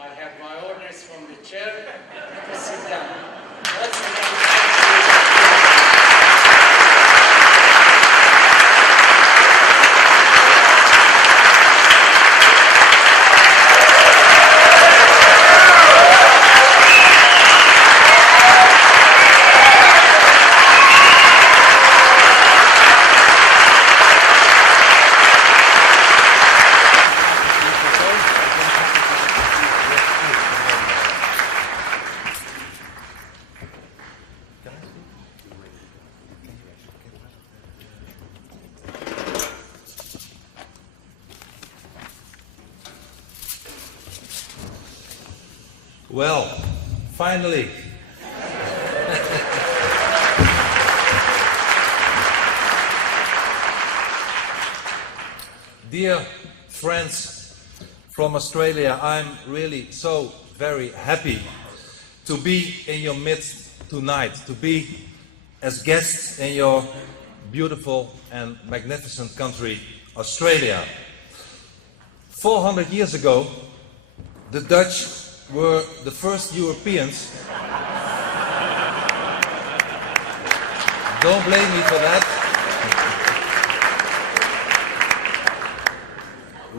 I have my orders from the chair to sit down. Let's begin. Well, finally. Dear friends from Australia, I'm really so very happy to be in your midst tonight, to be as guests in your beautiful and magnificent country, Australia. 400 years ago, the Dutch were the first Europeans. Don't blame me for that.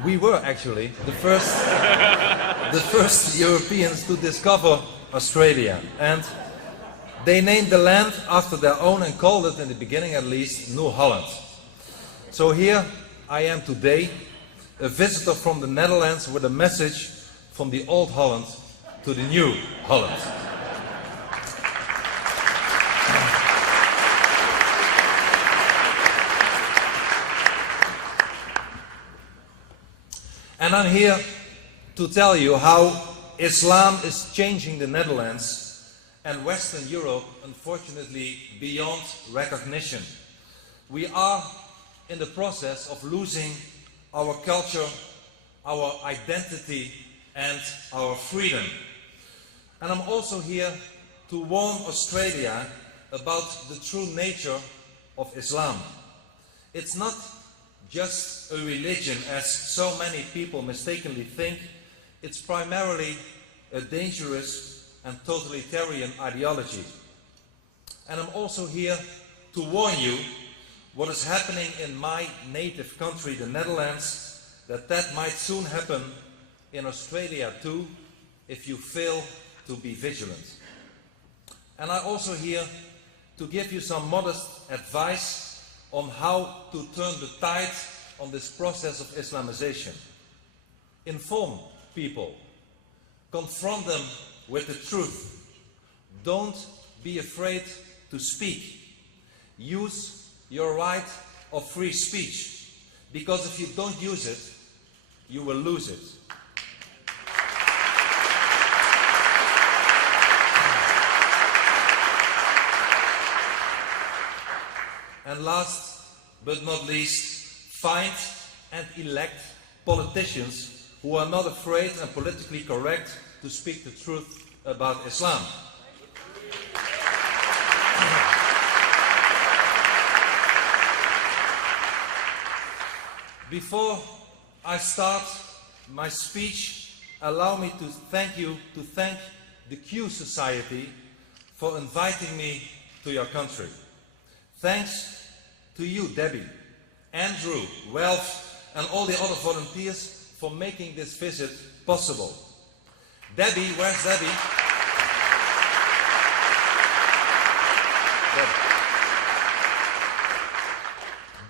We were actually the first Europeans to discover Australia, and they named the land after their own and called it, in the beginning at least, New Holland. So here I am today, a visitor from the Netherlands with a message from the old Holland to the new Holland. And I'm here to tell you how Islam is changing the Netherlands and Western Europe, unfortunately, beyond recognition. We are in the process of losing our culture, our identity, and our freedom. And I'm also here to warn Australia about the true nature of Islam. It's not just a religion, as so many people mistakenly think. It's primarily a dangerous and totalitarian ideology. And I'm also here to warn you what is happening in my native country, the Netherlands, that might soon happen in Australia too, if you fail to be vigilant. And I'm also here to give you some modest advice on how to turn the tide on this process of Islamization. Inform people, confront them with the truth. Don't be afraid to speak. Use your right of free speech, because if you don't use it, you will lose it. And last but not least, find and elect politicians who are not afraid and politically correct to speak the truth about Islam. Before I start my speech, allow me to thank the Q Society for inviting me to your country. Thanks to you, Debbie, Andrew, Ralph, and all the other volunteers for making this visit possible. Debbie, where's Debbie?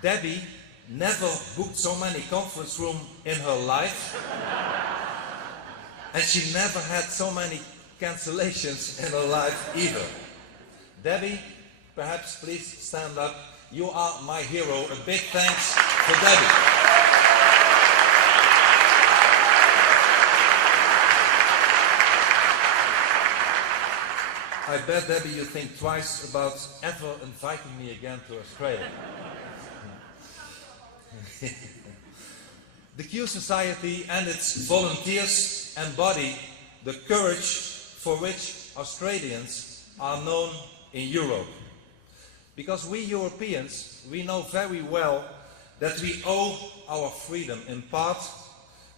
Debbie never booked so many conference rooms in her life, and she never had so many cancellations in her life either. Debbie, perhaps please stand up. You are my hero. A big thanks for Debbie. I bet, Debbie, you think twice about ever inviting me again to Australia. The Q Society and its volunteers embody the courage for which Australians are known in Europe. Because we Europeans, we know very well that we owe our freedom in part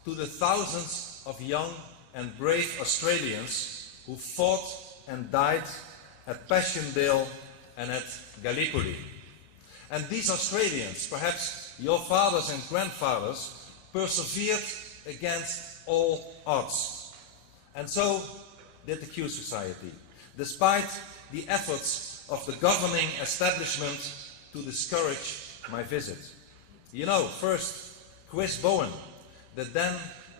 to the thousands of young and brave Australians who fought and died at Passchendaele and at Gallipoli. And these Australians, perhaps your fathers and grandfathers, persevered against all odds. And so did the Q Society, despite the efforts of the governing establishment to discourage my visit. You know, first, Chris Bowen, the then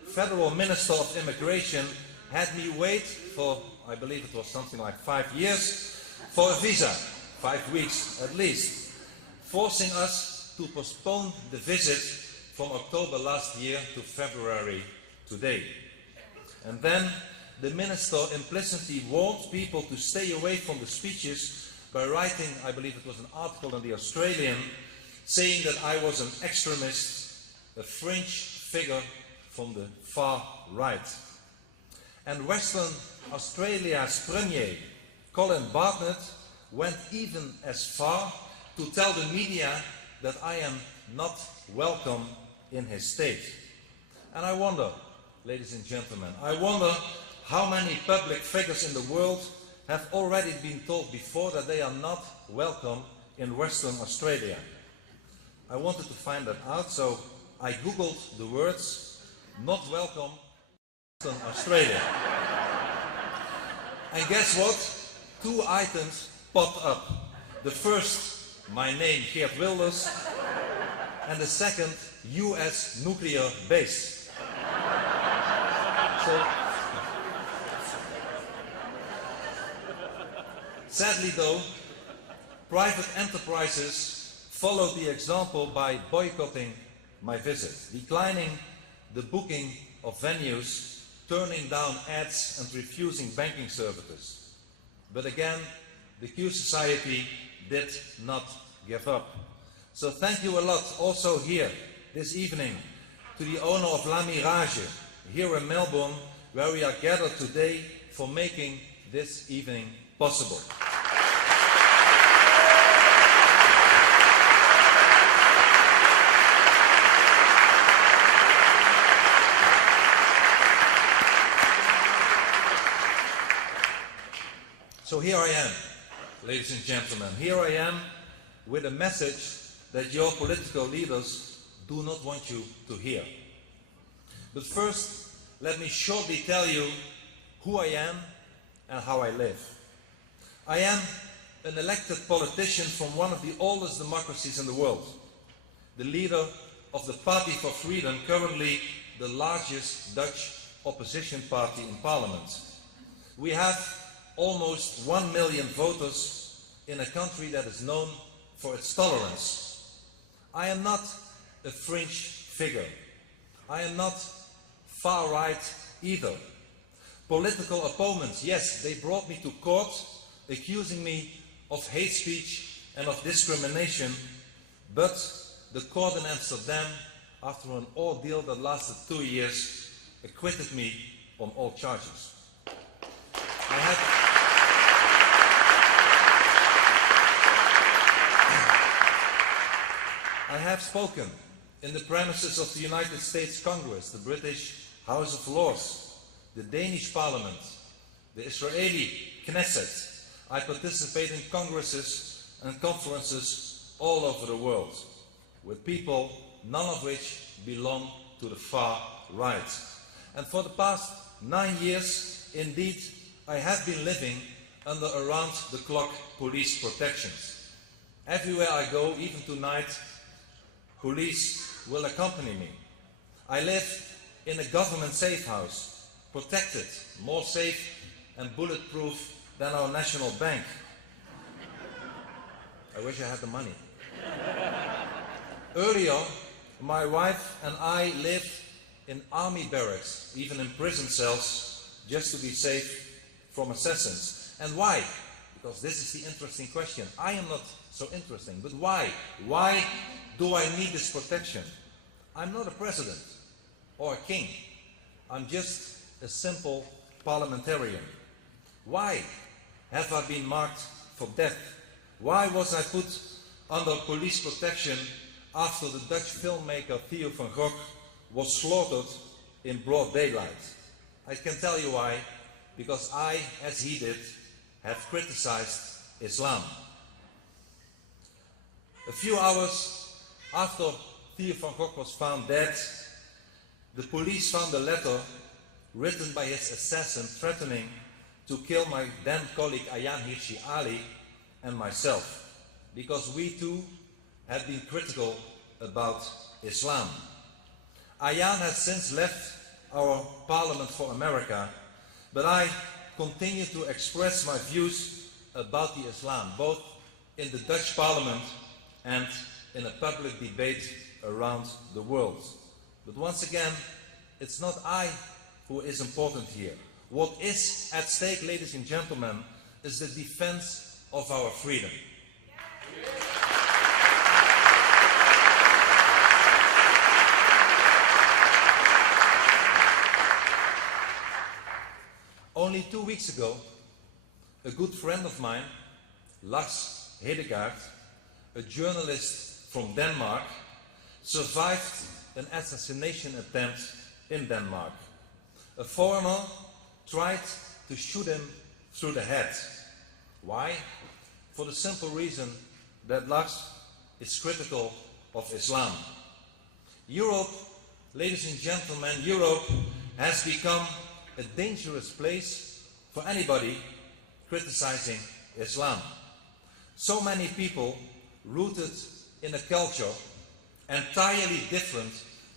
Federal Minister of Immigration, had me wait for, I believe it was something like 5 years, for a visa, 5 weeks at least, forcing us to postpone the visit from October last year to February today. And then the minister implicitly warned people to stay away from the speeches by writing, I believe it was an article in the Australian, saying that I was an extremist, a fringe figure from the far right. And Western Australia's Premier, Colin Bartlett, went even as far to tell the media that I am not welcome in his state. And I wonder, ladies and gentlemen, I wonder how many public figures in the world have already been told before that they are not welcome in Western Australia. I wanted to find that out, so I googled the words "not welcome in Western Australia." And guess what? 2 items popped up. The first, my name, Geert Wilders, and the second, US nuclear base. So, sadly though, private enterprises followed the example by boycotting my visit, declining the booking of venues, turning down ads and refusing banking services. But again, the Q Society did not give up. So thank you a lot also here this evening to the owner of La Mirage here in Melbourne, where we are gathered today for making this evening possible. So here I am, ladies and gentlemen, here I am with a message that your political leaders do not want you to hear. But first, let me shortly tell you who I am and how I live. I am an elected politician from one of the oldest democracies in the world, the leader of the Party for Freedom, currently the largest Dutch opposition party in Parliament. We have almost 1 million voters in a country that is known for its tolerance. I am not a fringe figure. I am not far right either. Political opponents, yes, they brought me to court accusing me of hate speech and of discrimination, but the court in Amsterdam, after an ordeal that lasted 2 years, acquitted me on all charges. I have spoken in the premises of the United States Congress, the British House of Lords, the Danish Parliament, the Israeli Knesset. I participate in congresses and conferences all over the world with people, none of which belong to the far right. And for the past 9 years, indeed, I have been living under around-the-clock police protections. Everywhere I go, even tonight, police will accompany me. I live in a government safe house, protected, more safe and bulletproof than our national bank. I wish I had the money. Earlier, my wife and I lived in army barracks, even in prison cells, just to be safe from assassins. And why? Because this is the interesting question. I am not so interesting, but why? Why do I need this protection? I'm not a president or a king. I'm just a simple parliamentarian. Why have I been marked for death? Why was I put under police protection after the Dutch filmmaker Theo van Gogh was slaughtered in broad daylight? I can tell you why. Because I, as he did, have criticized Islam. A few hours after Theo van Gogh was found dead, the police found a letter written by his assassin threatening to kill my then colleague Ayaan Hirsi Ali and myself, because we too had been critical about Islam. Ayaan has since left our Parliament for America, but I continue to express my views about the Islam, both in the Dutch Parliament and in a public debate around the world. But once again, it's not I who is important here. What is at stake, ladies and gentlemen, is the defense of our freedom. Only 2 weeks ago, a good friend of mine, Lars Hedegaard, a journalist from Denmark, survived an assassination attempt in Denmark. A foreigner tried to shoot him through the head. Why? For the simple reason that Lars is critical of Islam. Europe, ladies and gentlemen, Europe has become a dangerous place for anybody criticizing Islam. So many people rooted in a culture entirely different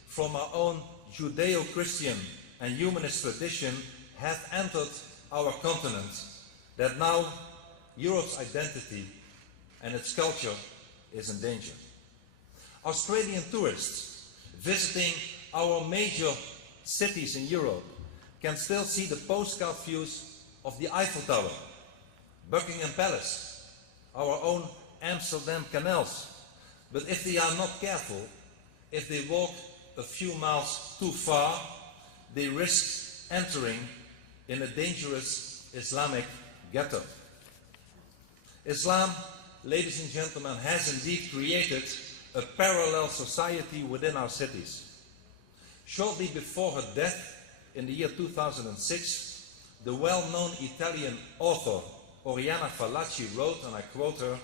from our own Judeo-Christian and humanist tradition have entered our continent, that now Europe's identity and its culture is in danger. Australian tourists visiting our major cities in Europe can still see the postcard views of the Eiffel Tower, Buckingham Palace, our own Amsterdam canals. But if they are not careful, if they walk a few miles too far, they risk entering in a dangerous Islamic ghetto. Islam, ladies and gentlemen, has indeed created a parallel society within our cities. Shortly before her death in the year 2006, the well-known Italian author Oriana Fallaci wrote, and I quote her,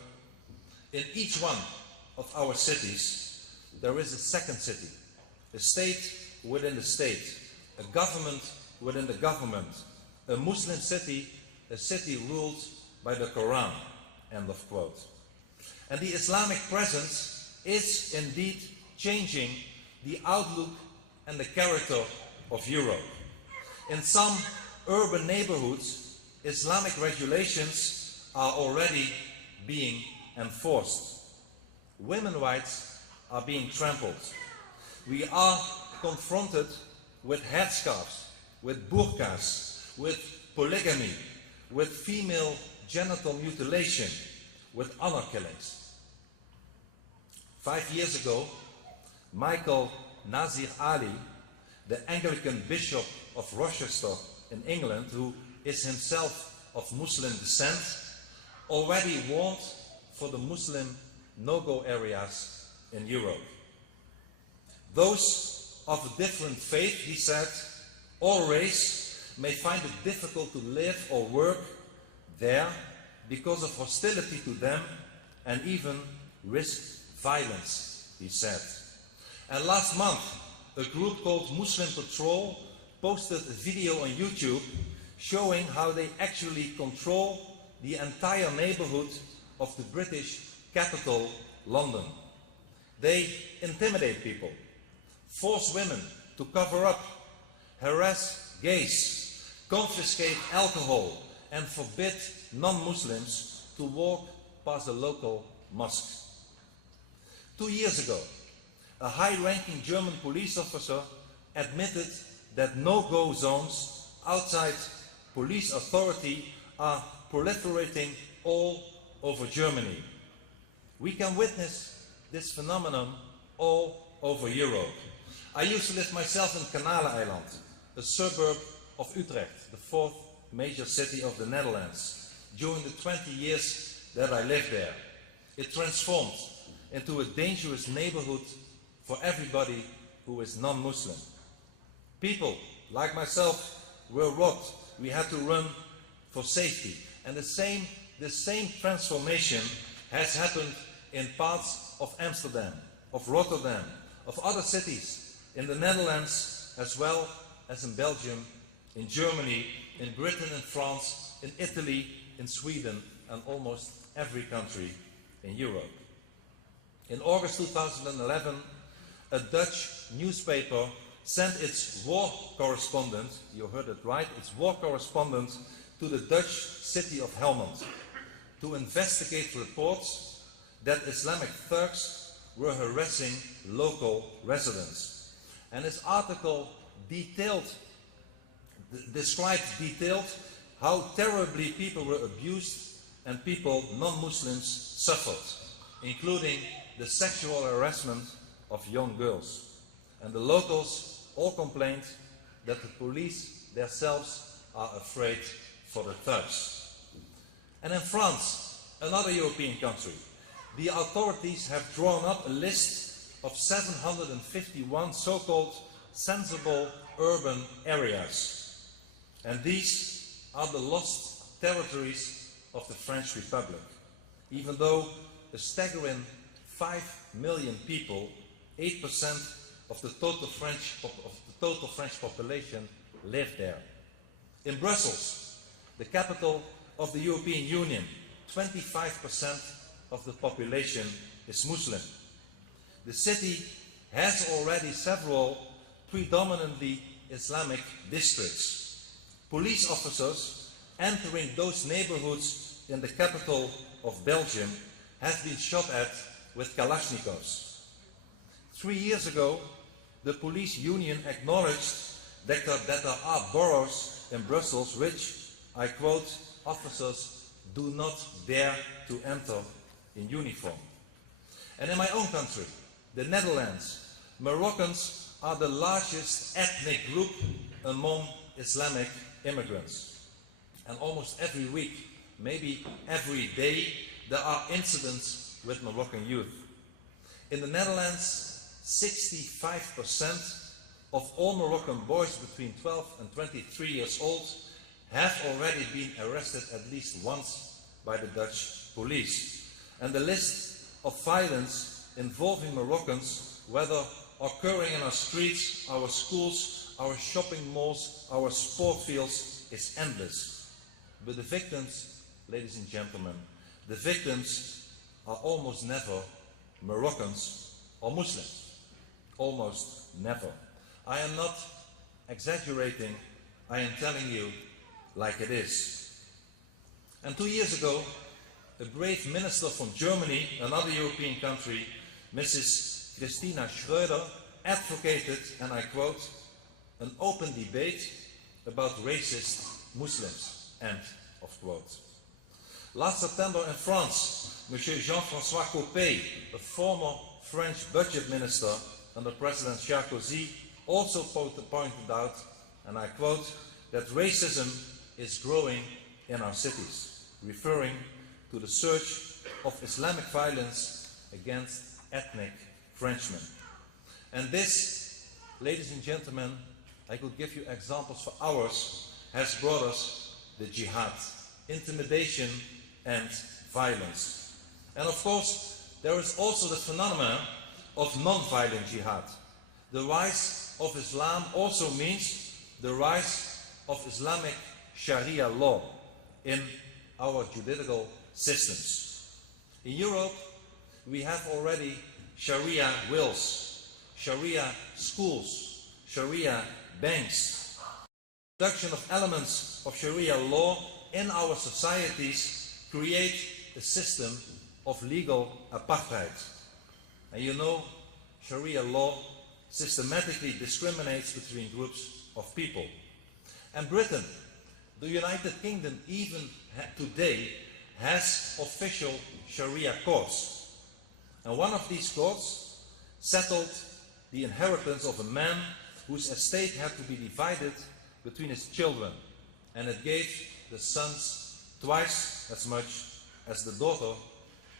"In each one of our cities, there is a second city, a state within the state, a government within the government, a Muslim city, a city ruled by the Quran," end of quote. And the Islamic presence is indeed changing the outlook and the character of Europe. In some urban neighborhoods, Islamic regulations are already being enforced. Women's rights are being trampled. We are confronted with headscarves, with burqas, with polygamy, with female genital mutilation, with honor killings. 5 years ago, Michael Nazir Ali, the Anglican Bishop of Rochester in England, who is himself of Muslim descent, already warned for the Muslim no-go areas in Europe. Those of a different faith, he said, or race, may find it difficult to live or work there because of hostility to them and even risk violence, he said. And last month, a group called Muslim Patrol posted a video on YouTube showing how they actually control the entire neighborhood of the British capital, London. They intimidate people, force women to cover up, harass gays, confiscate alcohol, and forbid non-Muslims to walk past the local mosques. 2 years ago, a high-ranking German police officer admitted that no-go zones outside police authority are proliferating all over Germany. We can witness this phenomenon all over Europe. I used to live myself in Kanaleiland, a suburb of Utrecht, the fourth major city of the Netherlands. During the 20 years that I lived there, it transformed into a dangerous neighborhood for everybody who is non-Muslim. People like myself were robbed. We had to run for safety. And the same transformation has happened in parts of Amsterdam, of Rotterdam, of other cities, in the Netherlands as well as in Belgium, in Germany, in Britain and France, in Italy, in Sweden, and almost every country in Europe. In August 2011, a Dutch newspaper sent its war correspondent, you heard it right, its war correspondent to the Dutch city of Helmond to investigate reports that Islamic thugs were harassing local residents. And his article described how terribly people were abused and people, non-Muslims, suffered, including the sexual harassment of young girls. And the locals all complained that the police themselves are afraid for the thugs. And in France, another European country, the authorities have drawn up a list of 751 so-called sensible urban areas. And these are the lost territories of the French Republic. Even though a staggering 5 million people, 8% of the total French population, live there. In Brussels, the capital of the European Union, 25% of the population is Muslim. The city has already several predominantly Islamic districts. Police officers entering those neighborhoods in the capital of Belgium have been shot at with Kalashnikovs. 3 years ago, the police union acknowledged that there are boroughs in Brussels which, I quote, officers do not dare to enter in uniform. And in my own country, the Netherlands, Moroccans are the largest ethnic group among Islamic immigrants. And almost every week, maybe every day, there are incidents with Moroccan youth. In the Netherlands, 65% of all Moroccan boys between 12 and 23 years old have already been arrested at least once by the Dutch police. And the list of violence involving Moroccans, whether occurring in our streets, our schools, our shopping malls, our sport fields, is endless. But the victims, ladies and gentlemen, the victims are almost never Moroccans or Muslims. Almost never. I am not exaggerating, I am telling you like it is. And 2 years ago, a brave minister from Germany, another European country, Mrs. Christina Schröder, advocated, and I quote, an open debate about racist Muslims, end of quote. Last September in France, Monsieur Jean-François Copé, a former French budget minister under President Sarkozy, also pointed out, and I quote, that racism is growing in our cities, referring to the surge of Islamic violence against ethnic Frenchmen. And this, ladies and gentlemen, I could give you examples for hours, has brought us the jihad, intimidation and violence. And of course, there is also the phenomenon of non-violent jihad. The rise of Islam also means the rise of Islamic Sharia law in our judicial systems. In Europe, we have already Sharia wills, Sharia schools, Sharia banks. The introduction of elements of Sharia law in our societies create a system of legal apartheid. And you know, Sharia law systematically discriminates between groups of people. And Britain, the United Kingdom, even today has official Sharia courts. And one of these courts settled the inheritance of a man whose estate had to be divided between his children, and it gave the sons twice as much as the daughter,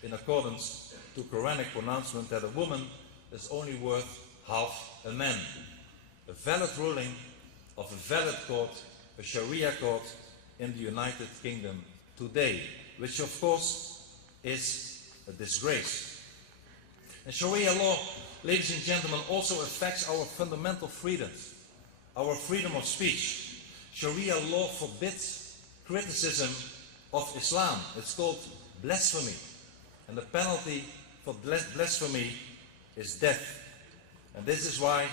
in accordance to Quranic pronouncement that a woman is only worth half a man. A valid ruling of a valid court a Sharia court in the United Kingdom today, which of course is a disgrace. And Sharia law, ladies and gentlemen, also affects our fundamental freedoms, our freedom of speech. Sharia law forbids criticism of Islam. It's called blasphemy. And the penalty for blasphemy is death. And this is why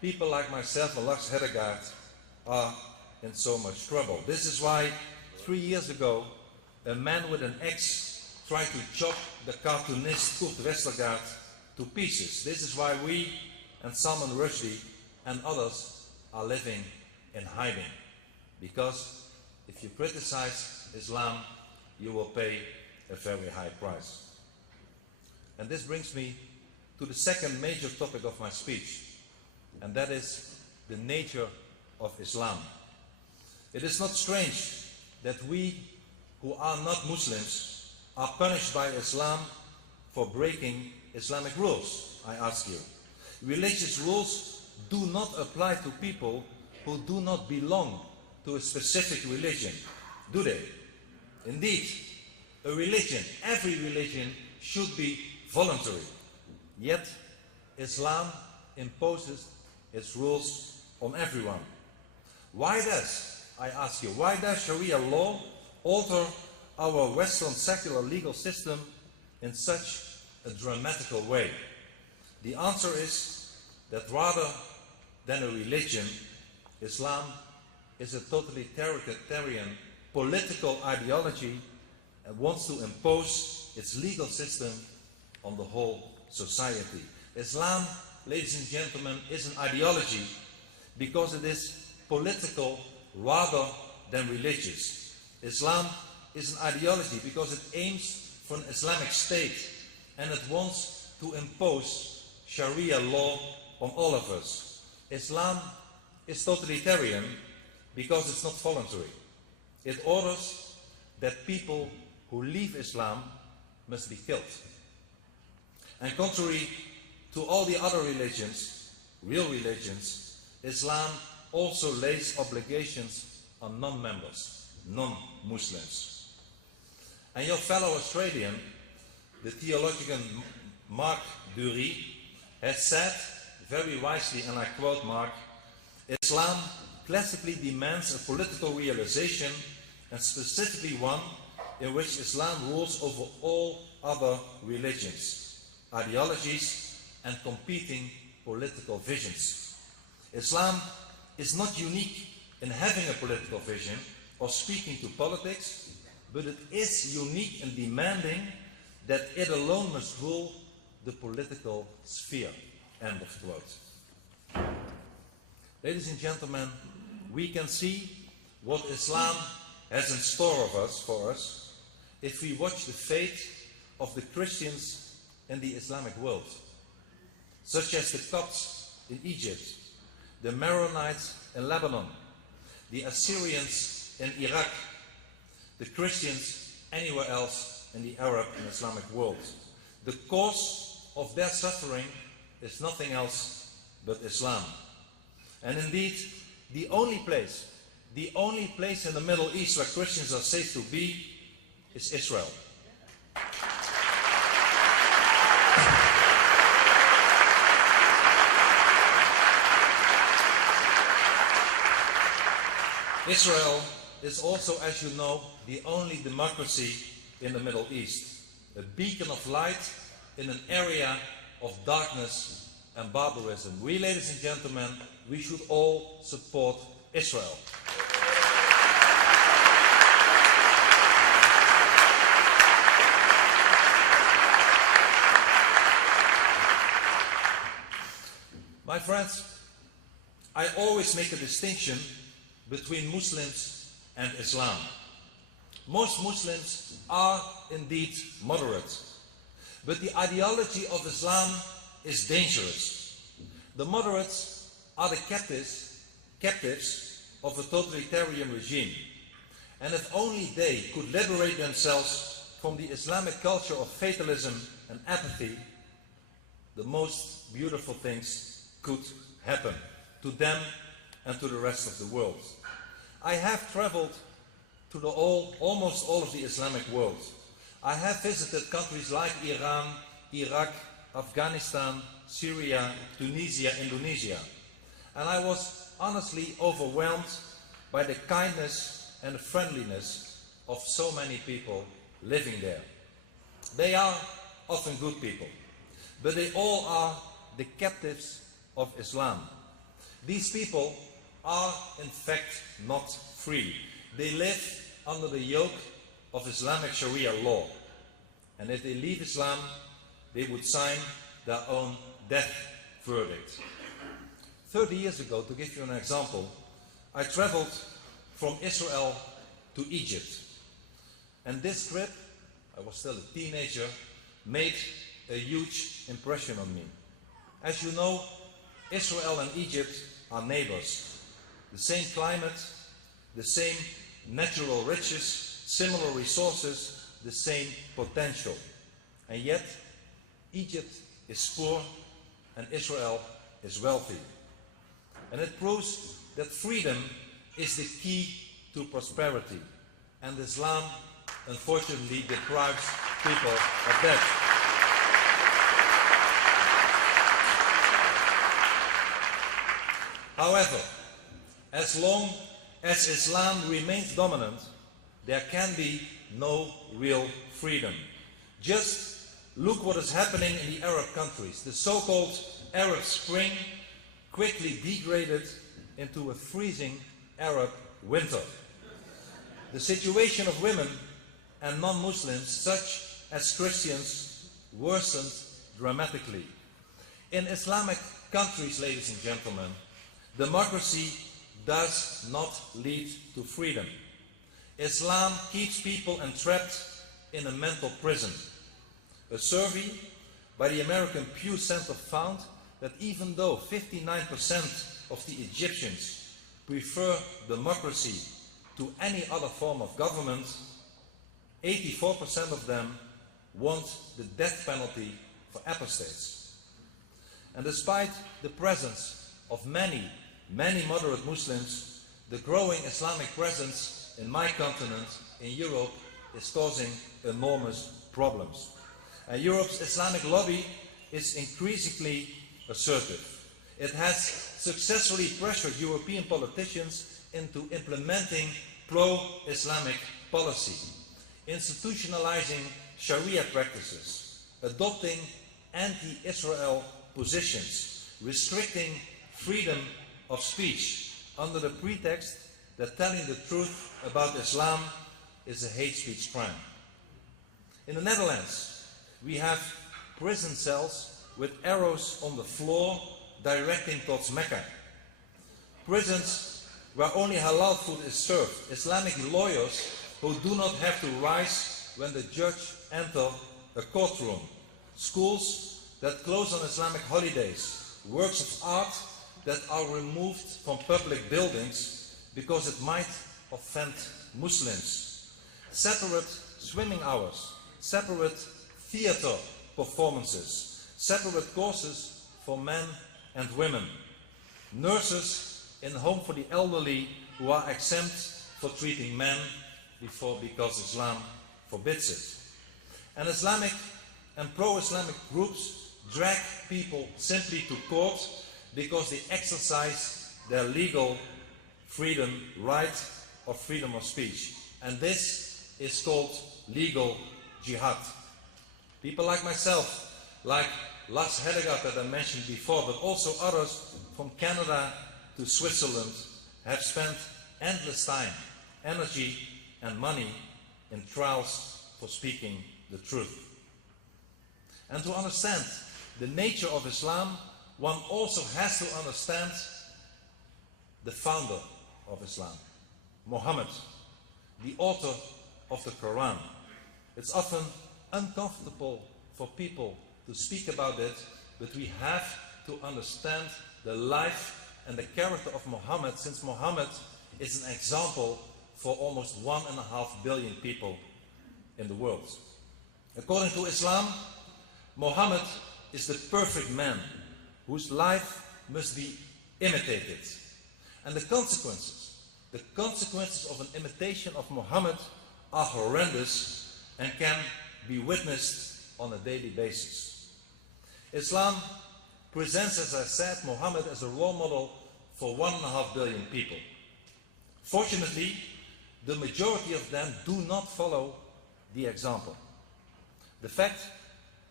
people like myself and Lars Hedegaard are in so much trouble. This is why 3 years ago a man with an axe tried to chop the cartoonist Kurt Westergaard to pieces. This is why we and Salman Rushdie and others are living in hiding. Because if you criticize Islam, you will pay a very high price. And this brings me to the second major topic of my speech, and that is the nature of Islam. It is not strange that we who are not Muslims are punished by Islam for breaking Islamic rules, I ask you. Religious rules do not apply to people who do not belong to a specific religion, do they? Indeed, a religion, every religion, should be voluntary. Yet, Islam imposes its rules on everyone. Why does, I ask you, why does Sharia law alter our Western secular legal system in such a dramatical way? The answer is that rather than a religion, Islam is a totalitarian political ideology and wants to impose its legal system on the whole society. Islam, ladies and gentlemen, is an ideology because it is political rather than religious. Islam is an ideology because it aims for an Islamic state and it wants to impose Sharia law on all of us. Islam is totalitarian because it's not voluntary. It orders that people who leave Islam must be killed. And contrary to all the other religions, real religions, Islam also lays obligations on non-members, non-Muslims. And your fellow Australian, the theologian Mark Dury, has said, very wisely, and I quote Mark, Islam classically demands a political realization, and specifically one in which Islam rules over all other religions, ideologies, and competing political visions. Islam is not unique in having a political vision or speaking to politics, but it is unique in demanding that it alone must rule the political sphere. End of quote. Ladies and gentlemen, we can see what Islam has in store for us if we watch the fate of the Christians in the Islamic world, such as the Copts in Egypt, the Maronites in Lebanon, the Assyrians in Iraq, the Christians anywhere else in the Arab and Islamic world. The cause of their suffering is nothing else but Islam. And indeed, the only place in the Middle East where Christians are safe to be is Israel. Israel is also, as you know, the only democracy in the Middle East, a beacon of light in an area of darkness and barbarism. We, ladies and gentlemen, we should all support Israel. My friends, I always make a distinction between Muslims and Islam. Most Muslims are indeed moderate, but the ideology of Islam is dangerous. The moderates are the captives of a totalitarian regime, and if only they could liberate themselves from the Islamic culture of fatalism and apathy, the most beautiful things could happen to them and to the rest of the world. I have traveled to almost all of the Islamic world. I have visited countries like Iran, Iraq, Afghanistan, Syria, Tunisia, Indonesia. And I was honestly overwhelmed by the kindness and the friendliness of so many people living there. They are often good people, but they all are the captives of Islam. These people are in fact not free. They live under the yoke of Islamic Sharia law. And if they leave Islam, they would sign their own death verdict. 30 years ago, to give you an example, I traveled from Israel to Egypt. And this trip, I was still a teenager, made a huge impression on me. As you know, Israel and Egypt are neighbors. The same climate, the same natural riches, similar resources, the same potential. And yet, Egypt is poor and Israel is wealthy. And it proves that freedom is the key to prosperity. And Islam, unfortunately, deprives people of that. However, as long as Islam remains dominant, there can be no real freedom. Just look what is happening in the Arab countries. The so-called Arab Spring quickly degraded into a freezing Arab winter. The situation of women and non-Muslims, such as Christians, worsened dramatically. In Islamic countries, ladies and gentlemen, democracy does not lead to freedom. Islam keeps people entrapped in a mental prison. A survey by the American Pew Center found that even though 59% of the Egyptians prefer democracy to any other form of government, 84% of them want the death penalty for apostates. And despite the presence of many moderate Muslims, the growing Islamic presence in my continent, in Europe, is causing enormous problems. And Europe's Islamic lobby is increasingly assertive. It has successfully pressured European politicians into implementing pro-Islamic policy, institutionalizing Sharia practices, adopting anti-Israel positions, restricting freedom of speech under the pretext that telling the truth about Islam is a hate speech crime. In the Netherlands, we have prison cells with arrows on the floor directing towards Mecca. Prisons where only halal food is served. Islamic lawyers who do not have to rise when the judge enters a courtroom. Schools that close on Islamic holidays. Works of art that are removed from public buildings because it might offend Muslims. Separate swimming hours. Separate theater performances. Separate courses for men and women. Nurses in home for the elderly who are exempt for treating men because Islam forbids it. And Islamic and pro-Islamic groups drag people simply to court because they exercise their legal freedom, right of freedom of speech. And this is called legal jihad. People like myself, like Lars Hedegaard that I mentioned before, but also others from Canada to Switzerland, have spent endless time, energy and money in trials for speaking the truth. And to understand the nature of Islam, one also has to understand the founder of Islam, Muhammad, the author of the Quran. It's often uncomfortable for people to speak about it, but we have to understand the life and the character of Muhammad, since Muhammad is an example for almost 1.5 billion people in the world. According to Islam, Muhammad is the perfect man whose life must be imitated. And the consequences the consequences of an imitation of Muhammad are horrendous and can be witnessed on a daily basis. Islam presents, as I said, Muhammad as a role model for 1.5 billion people. Fortunately, the majority of them do not follow the example. The fact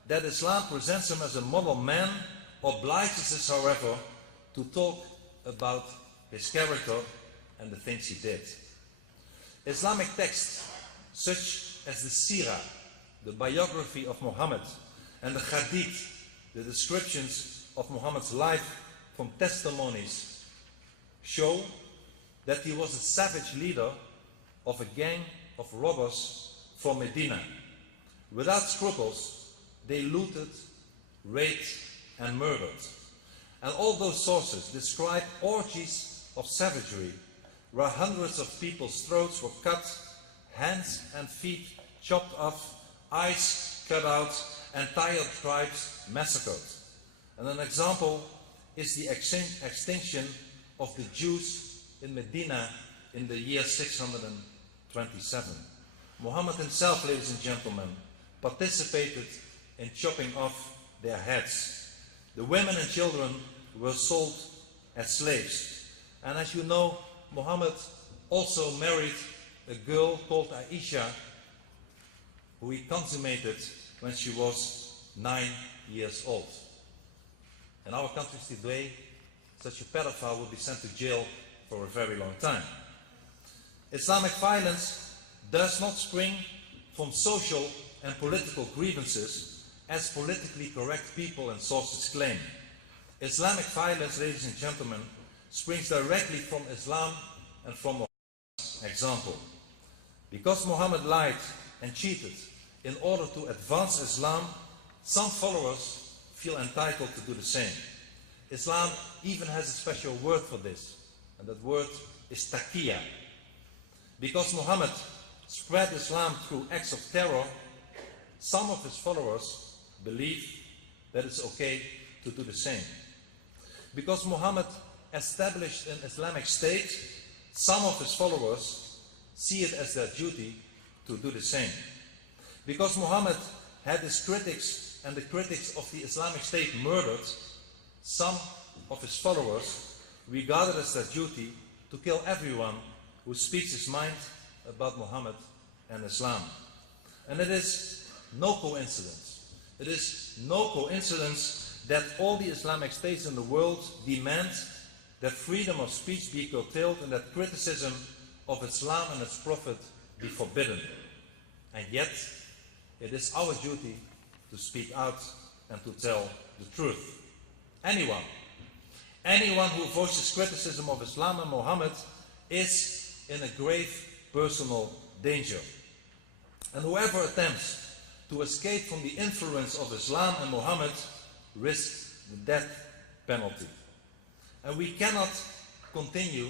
that Islam presents him as a model man obliges us, however, to talk about his character and the things he did. Islamic texts such as the Sirah, the biography of Muhammad, and the Hadith, the descriptions of Muhammad's life from testimonies, show that he was a savage leader of a gang of robbers from Medina. Without scruples, they looted, raped, and murdered. And all those sources describe orgies of savagery, where hundreds of people's throats were cut, hands and feet chopped off, eyes cut out, entire tribes massacred. And an example is the extinction of the Jews in Medina in the year 627. Muhammad himself, ladies and gentlemen, participated in chopping off their heads. The women and children were sold as slaves. And as you know, Muhammad also married a girl called Aisha, who he consummated when she was 9 years old. In our countries today, such a pedophile will be sent to jail for a very long time. Islamic violence does not spring from social and political grievances, as politically correct people and sources claim. Islamic violence, ladies and gentlemen, springs directly from Islam and from Muhammad's example. Because Muhammad lied and cheated in order to advance Islam, some followers feel entitled to do the same. Islam even has a special word for this, and that word is taqiyya. Because Muhammad spread Islam through acts of terror, some of his followers believe that it's okay to do the same. Because Muhammad established an Islamic state, some of his followers see it as their duty to do the same. Because Muhammad had his critics and the critics of the Islamic State murdered, some of his followers regard it as their duty to kill everyone who speaks his mind about Muhammad and Islam. And it is no coincidence. It is no coincidence that all the Islamic states in the world demand that freedom of speech be curtailed and that criticism of Islam and its prophet be forbidden. And yet, it is our duty to speak out and to tell the truth. Anyone who voices criticism of Islam and Muhammad is in a grave personal danger. And whoever attempts to escape from the influence of Islam and Muhammad risks the death penalty. And we cannot continue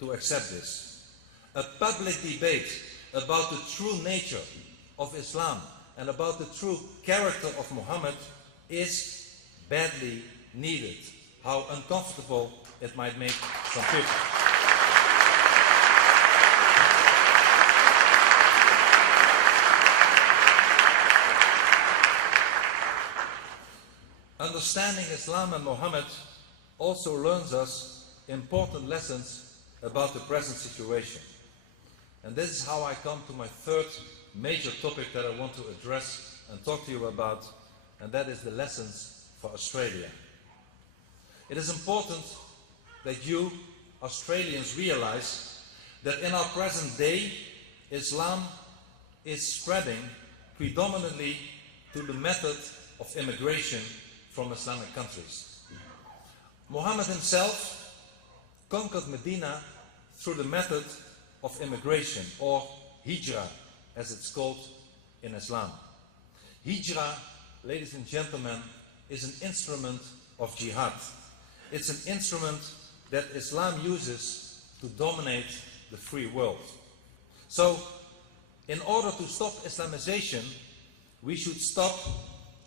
to accept this. A public debate about the true nature of Islam and about the true character of Muhammad is badly needed, how uncomfortable it might make some people. Understanding Islam and Muhammad also learns us important lessons about the present situation. And this is how I come to my third major topic that I want to address and talk to you about, and that is the lessons for Australia. It is important that you, Australians, realize that in our present day, Islam is spreading predominantly through the method of immigration from Islamic countries. Muhammad himself conquered Medina through the method of immigration, or hijrah, as it's called in Islam. Hijrah, ladies and gentlemen, is an instrument of jihad. It's an instrument that Islam uses to dominate the free world. So, in order to stop Islamization, we should stop,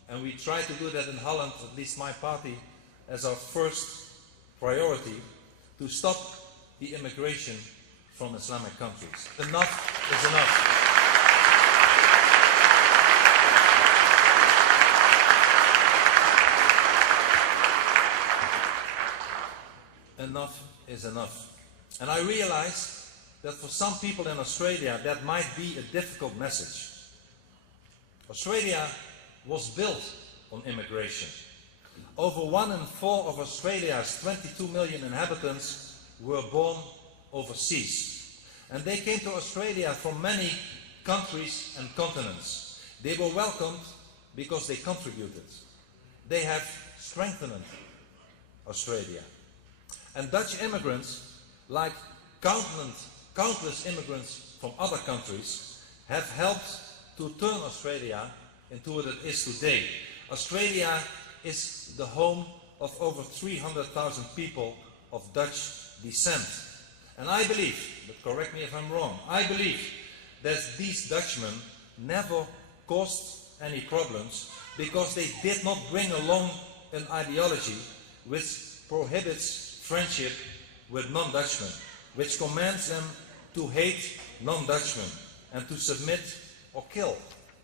and we try to do that in Holland, at least my party, as our first priority, to stop the immigration from Islamic countries. Enough is enough. Enough is enough. And I realize that for some people in Australia that might be a difficult message. Australia was built on immigration. Over 1 in 4 of Australia's 22 million inhabitants were born overseas. And they came to Australia from many countries and continents. They were welcomed because they contributed. They have strengthened Australia. And Dutch immigrants, like countless immigrants from other countries, have helped to turn Australia into what it is today. Australia is the home of over 300,000 people of Dutch descent. And I believe, but correct me if I'm wrong, I believe that these Dutchmen never caused any problems because they did not bring along an ideology which prohibits friendship with non-Dutchmen, which commands them to hate non-Dutchmen and to submit or kill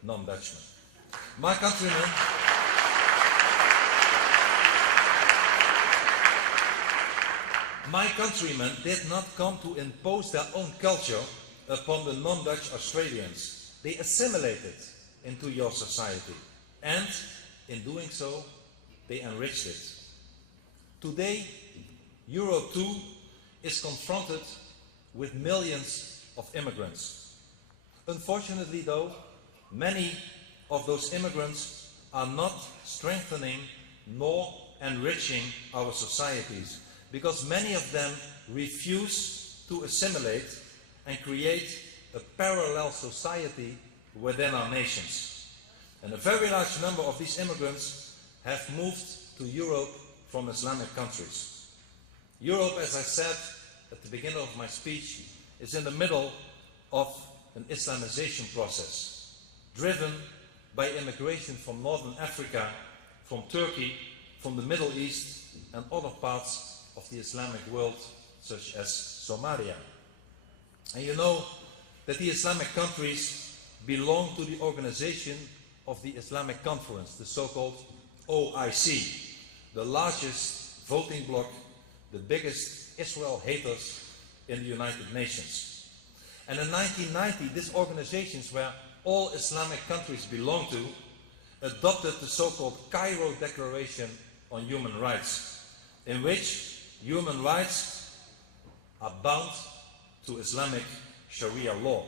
non-Dutchmen. My countrymen did not come to impose their own culture upon the non-Dutch Australians. They assimilated into your society, and in doing so, they enriched it. Today, Europe too is confronted with millions of immigrants. Unfortunately though, many of those immigrants are not strengthening nor enriching our societies because many of them refuse to assimilate and create a parallel society within our nations. And a very large number of these immigrants have moved to Europe from Islamic countries. Europe, as I said at the beginning of my speech, is in the middle of an Islamization process, driven by immigration from Northern Africa, from Turkey, from the Middle East, and other parts of the Islamic world, such as Somalia. And you know that the Islamic countries belong to the organization of the Islamic Conference, the so-called OIC, the largest voting bloc, the biggest Israel haters in the United Nations. And in 1990, these organizations, where all Islamic countries belong to, adopted the so-called Cairo Declaration on Human Rights, in which human rights are bound to Islamic Sharia law.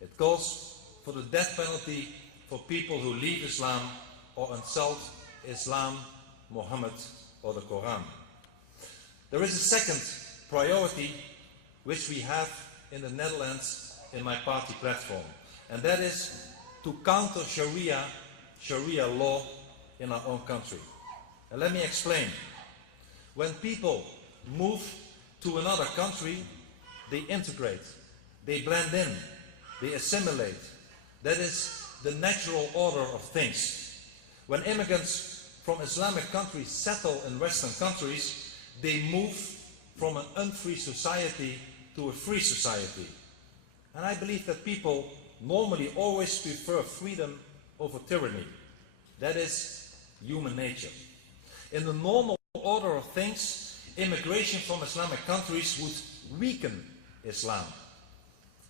It calls for the death penalty for people who leave Islam or insult Islam, Muhammad, or the Quran. There is a second priority which we have in the Netherlands in my party platform, and that is to counter Sharia law in our own country. And let me explain. When people move to another country, they integrate, they blend in, they assimilate. That is the natural order of things. When immigrants from Islamic countries settle in Western countries, they move from an unfree society to a free society. And I believe that people normally always prefer freedom over tyranny. That is human nature. In the normal order of things, immigration from Islamic countries would weaken Islam.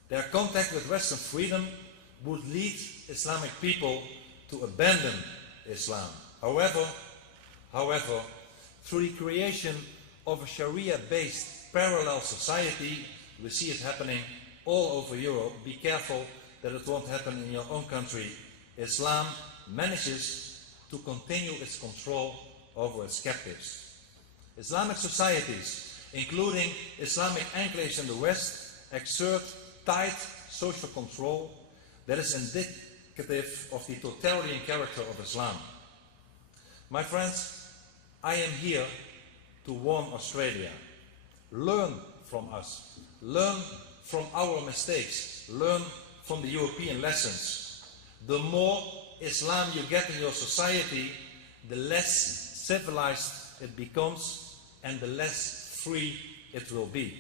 Their contact with Western freedom would lead Islamic people to abandon Islam. However, through the creation of a Sharia-based parallel society, we see it happening all over Europe. Be careful that it won't happen in your own country. Islam manages to continue its control over its captives. Islamic societies, including Islamic enclaves in the West, exert tight social control that is indicative of the totalitarian character of Islam. My friends, I am here to warn Australia. Learn from us. Learn from our mistakes. Learn from the European lessons. The more Islam you get in your society, the less civilized it becomes and the less free it will be.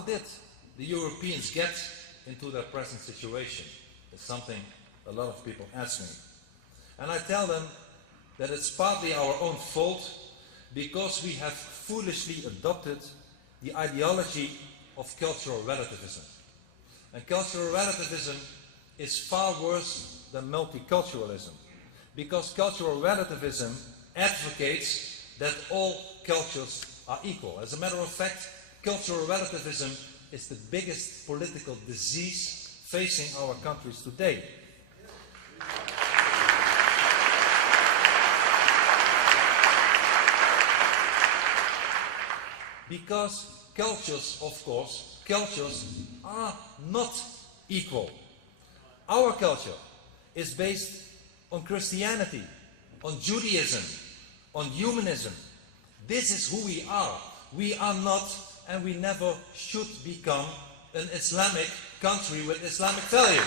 how did the Europeans get into their present situation? It's something a lot of people ask me. And I tell them that it's partly our own fault because we have foolishly adopted the ideology of cultural relativism. And cultural relativism is far worse than multiculturalism, because cultural relativism advocates that all cultures are equal. As a matter of fact, cultural relativism is the biggest political disease facing our countries today. Because cultures, of course, cultures are not equal. Our culture is based on Christianity, on Judaism, on humanism. This is who we are. We are not, and we never should become, an Islamic country with Islamic values.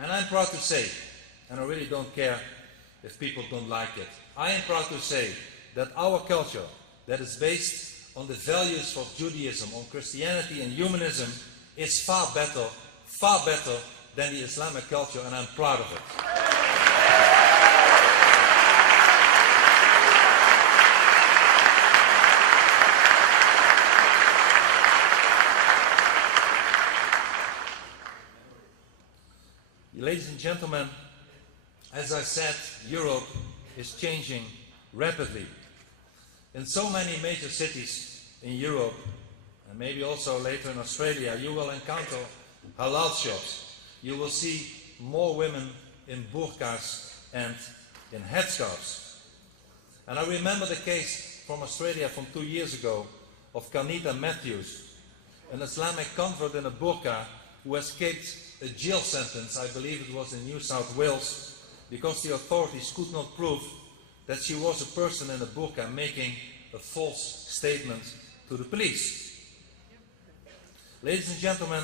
And I'm proud to say, and I really don't care if people don't like it, I am proud to say that our culture, that is based on the values of Judaism, on Christianity and humanism, is far better than the Islamic culture, and I'm proud of it. Ladies and gentlemen, as I said, Europe is changing rapidly. In so many major cities in Europe, and maybe also later in Australia, you will encounter halal shops. You will see more women in burqas and in headscarves. And I remember the case from Australia from 2 years ago of Kanita Matthews, an Islamic convert in a burqa who escaped a jail sentence, I believe it was in New South Wales, because the authorities could not prove that she was a person in a burqa making a false statement to the police. Ladies and gentlemen,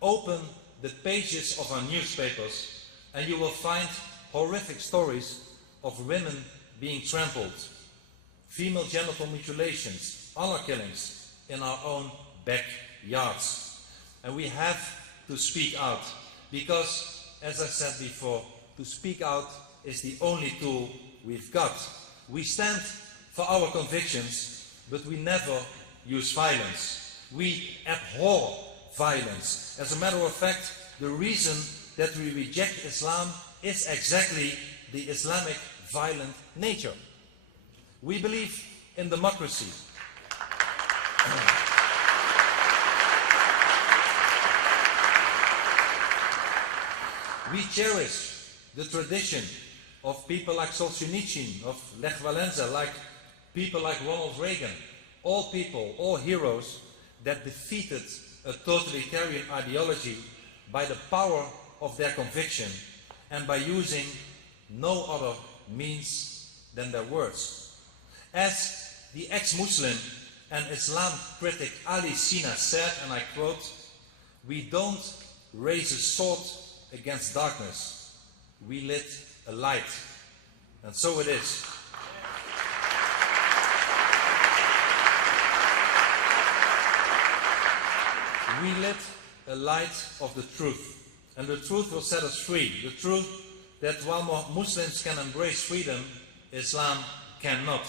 open the pages of our newspapers and you will find horrific stories of women being trampled, female genital mutilations, honor killings in our own backyards. And we have to speak out, because, as I said before, to speak out is the only tool we've got. We stand for our convictions, but we never use violence. We abhor violence. As a matter of fact, the reason that we reject Islam is exactly the Islamic violent nature. We believe in democracy. We cherish the tradition of people like Solzhenitsyn, of Lech Walesa, like people like Ronald Reagan, all people, all heroes that defeated a totalitarian ideology by the power of their conviction and by using no other means than their words. As the ex-Muslim and Islam critic Ali Sina said, and I quote, "We don't raise a sword against darkness, we lit a light." And so it is. We lit a light of the truth, and the truth will set us free. The truth that while Muslims can embrace freedom, Islam cannot.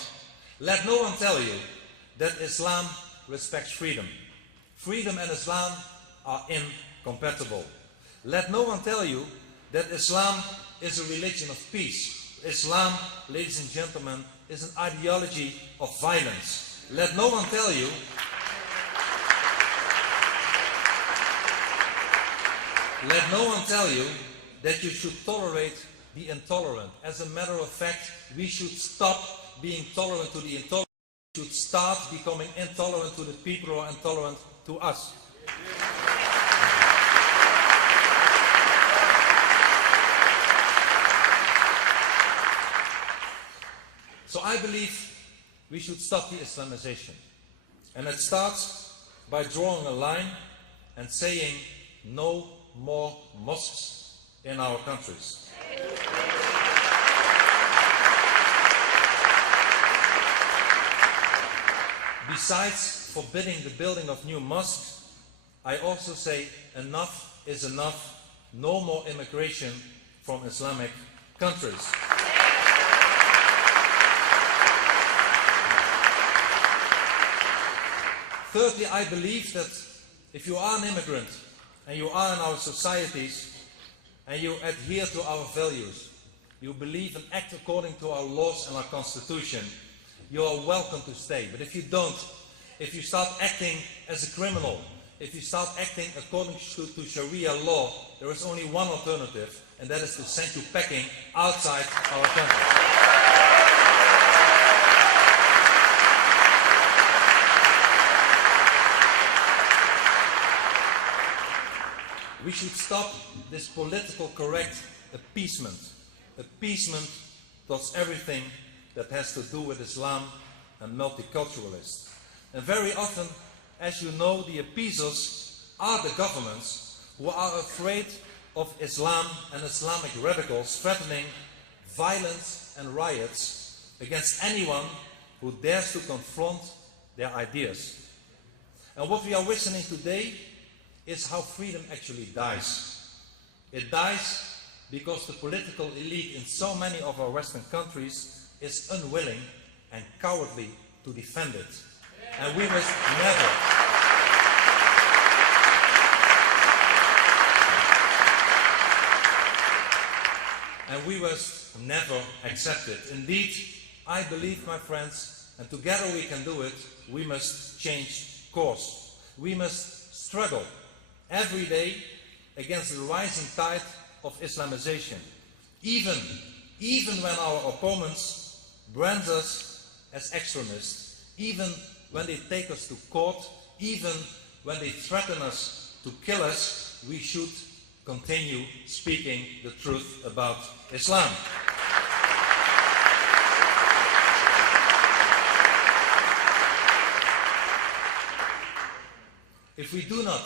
Let no one tell you that Islam respects freedom. Freedom and Islam are incompatible. Let no one tell you that Islam is a religion of peace. Islam, ladies and gentlemen, is an ideology of violence. Let no one tell you that you should tolerate the intolerant. As a matter of fact, we should stop being tolerant to the intolerant. We should start becoming intolerant to the people who are intolerant to us. So I believe we should stop the Islamization. And it starts by drawing a line and saying no more mosques in our countries. Besides forbidding the building of new mosques, I also say enough is enough, no more immigration from Islamic countries. Thirdly, I believe that if you are an immigrant and you are in our societies and you adhere to our values, you believe and act according to our laws and our constitution, you are welcome to stay. But if you don't, if you start acting as a criminal, if you start acting according to Sharia law, there is only one alternative, and that is to send you packing outside our country. We should stop this political correct appeasement towards everything that has to do with Islam and multiculturalists. And very often, as you know, the appeasers are the governments who are afraid of Islam and Islamic radicals threatening violence and riots against anyone who dares to confront their ideas. And what we are witnessing today is how freedom actually dies. It dies because the political elite in so many of our Western countries is unwilling and cowardly to defend it. And we must never accept it. Indeed, I believe, my friends, and together we can do it, we must change course. We must struggle every day against the rising tide of Islamization. Even when our opponents brand us as extremists, even when they take us to court, even when they threaten us to kill us, we should continue speaking the truth about Islam. If we do not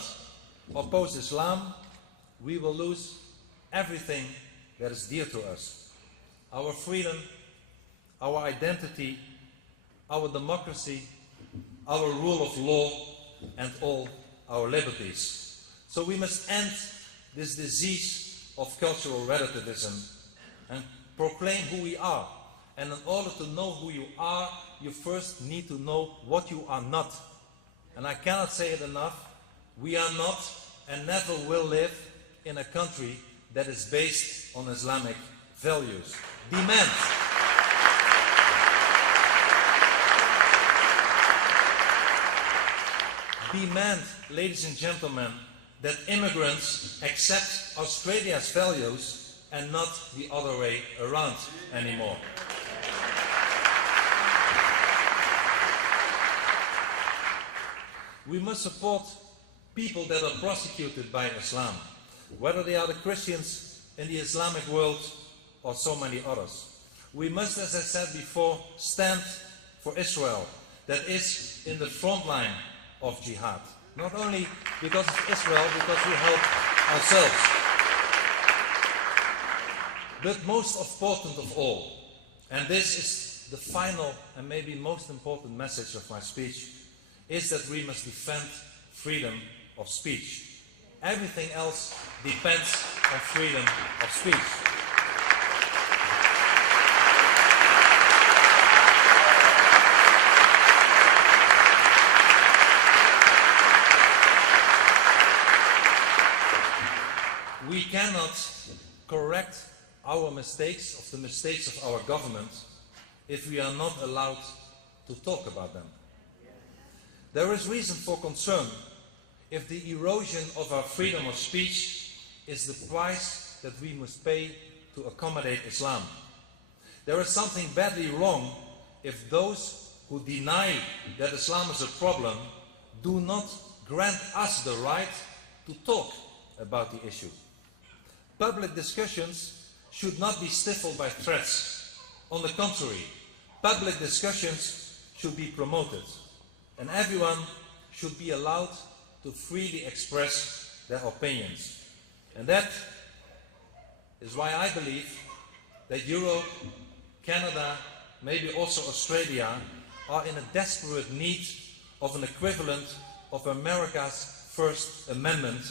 oppose Islam, we will lose everything that is dear to us. Our freedom, our identity, our democracy, our rule of law, and all our liberties. So we must end this disease of cultural relativism and proclaim who we are. And in order to know who you are, you first need to know what you are not. And I cannot say it enough, we are not and never will live in a country that is based on Islamic values. Demand, ladies and gentlemen, that immigrants accept Australia's values and not the other way around anymore. We must support people that are persecuted by Islam, whether they are the Christians in the Islamic world or so many others. We must, as I said before, stand for Israel, that is in the front line of jihad. Not only because of Israel, because we help ourselves. But most important of all, and this is the final and maybe most important message of my speech, is that we must defend freedom of speech. Everything else depends on freedom of speech. We cannot correct our mistakes, of the mistakes of our government, if we are not allowed to talk about them. There is reason for concern if the erosion of our freedom of speech is the price that we must pay to accommodate Islam. There is something badly wrong if those who deny that Islam is a problem do not grant us the right to talk about the issue. Public discussions should not be stifled by threats. On the contrary, public discussions should be promoted, and everyone should be allowed to freely express their opinions. And that is why I believe that Europe, Canada, maybe also Australia are in a desperate need of an equivalent of America's First Amendment,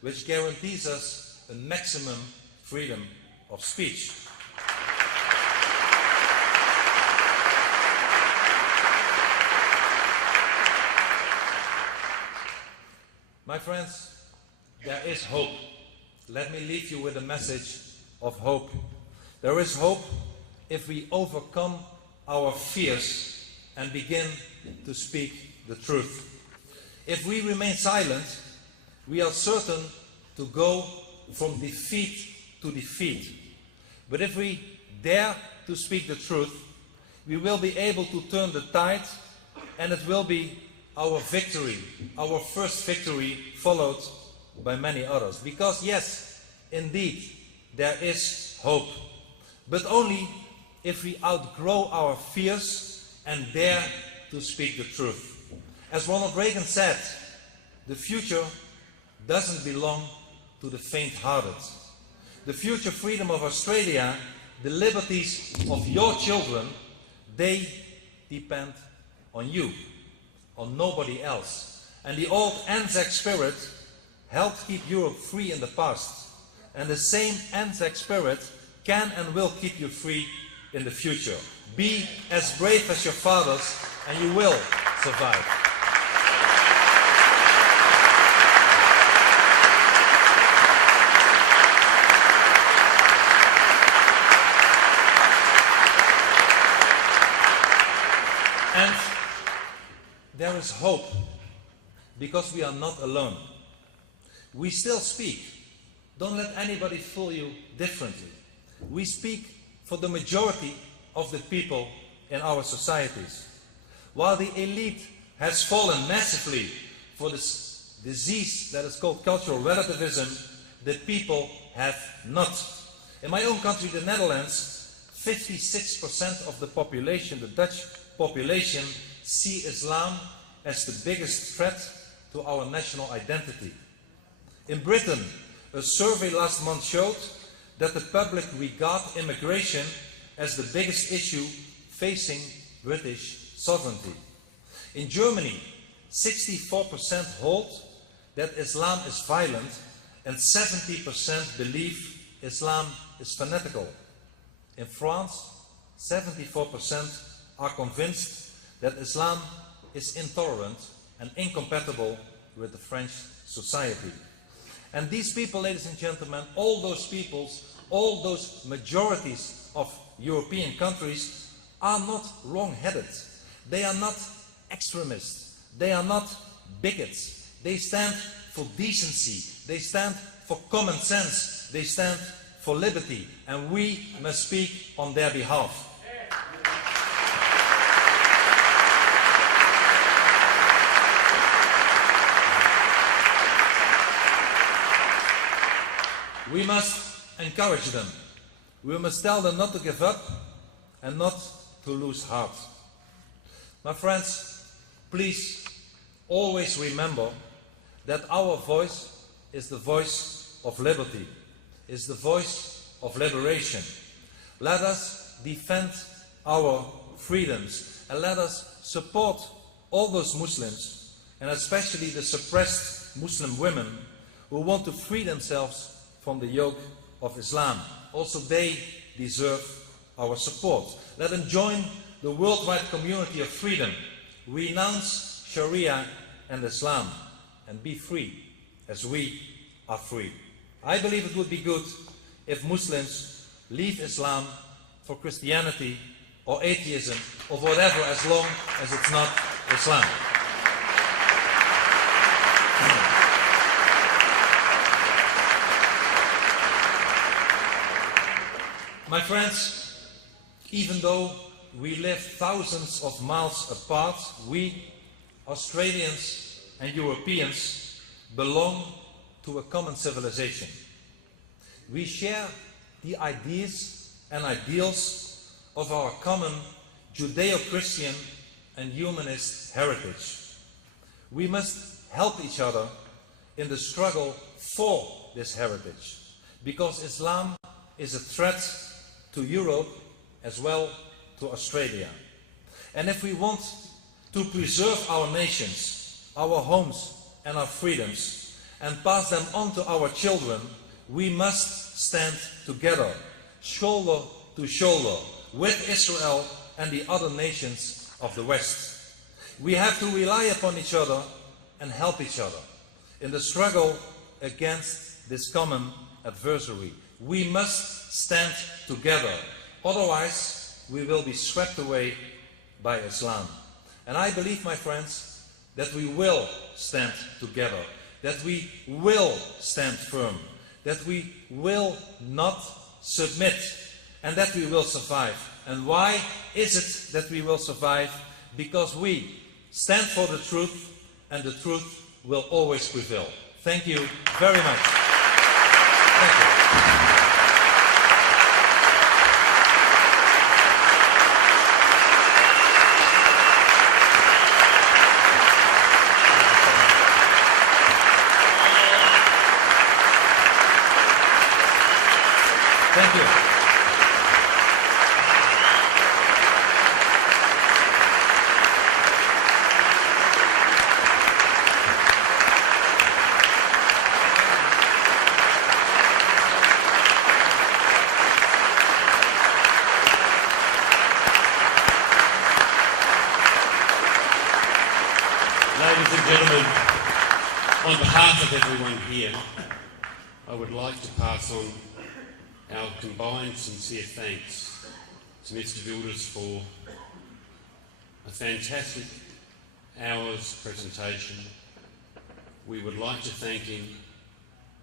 which guarantees us a maximum freedom of speech. My friends, there is hope. Let me leave you with a message of hope. There is hope if we overcome our fears and begin to speak the truth. If we remain silent, we are certain to go from defeat to defeat. But if we dare to speak the truth, we will be able to turn the tide, and it will be our victory, our first victory, followed by many others. Because yes, indeed, there is hope. But only if we outgrow our fears and dare to speak the truth. As Ronald Reagan said, the future doesn't belong to the faint-hearted. The future freedom of Australia, the liberties of your children, they depend on you, on nobody else. And the old Anzac spirit helped keep Europe free in the past. And the same Anzac spirit can and will keep you free in the future. Be as brave as your fathers, and you will survive. And there is hope, because we are not alone. We still speak. Don't let anybody fool you differently. We speak for the majority of the people in our societies. While the elite has fallen massively for this disease that is called cultural relativism, the people have not. In my own country, the Netherlands, 56% of the population, the Dutch population, see Islam as the biggest threat to our national identity. In Britain, a survey last month showed that the public regard immigration as the biggest issue facing British sovereignty. In Germany, 64% hold that Islam is violent and 70% believe Islam is fanatical. In France, 74% are convinced that Islam is intolerant and incompatible with the French society. And these people, ladies and gentlemen, all those peoples, all those majorities of European countries are not wrong-headed. They are not extremists. They are not bigots. They stand for decency. They stand for common sense. They stand for liberty. And we must speak on their behalf. We must encourage them. We must tell them not to give up and not to lose heart. My friends, please always remember that our voice is the voice of liberty, is the voice of liberation. Let us defend our freedoms, and let us support all those Muslims, and especially the suppressed Muslim women who want to free themselves from the yoke of Islam. Also, they deserve our support. Let them join the worldwide community of freedom, renounce Sharia and Islam, and be free as we are free. I believe it would be good if Muslims leave Islam for Christianity or atheism or whatever, as long as it's not Islam. My friends, even though we live thousands of miles apart, we, Australians and Europeans, belong to a common civilization. We share the ideas and ideals of our common Judeo-Christian and humanist heritage. We must help each other in the struggle for this heritage, because Islam is a threat to Europe as well to Australia. And if we want to preserve our nations, our homes and our freedoms and pass them on to our children, we must stand together, shoulder to shoulder, with Israel and the other nations of the West. We have to rely upon each other and help each other in the struggle against this common adversary. We must stand together, otherwise we will be swept away by Islam. And I believe, my friends, that we will stand together, that we will stand firm, that we will not submit, and that we will survive. And why is it that we will survive? Because we stand for the truth, and the truth will always prevail. Thank you very much. Thank you. Thank you. Ladies and gentlemen, on behalf of everyone here, I would like to pass on our combined sincere thanks to Mr. Wilders for a fantastic hour's presentation. We would like to thank him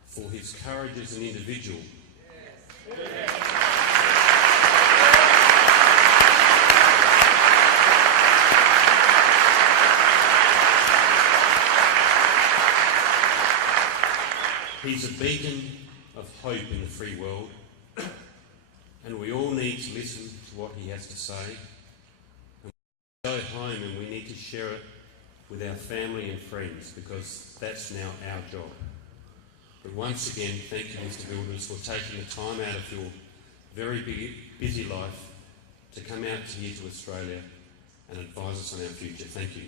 for his courage as an individual. He's a beacon of hope in the free world, and we all need to listen to what he has to say. And we go home and we need to share it with our family and friends, because that's now our job. But once again, thank you, Mr. Wilders, for taking the time out of your very busy life to come out here to Australia and advise us on our future. Thank you.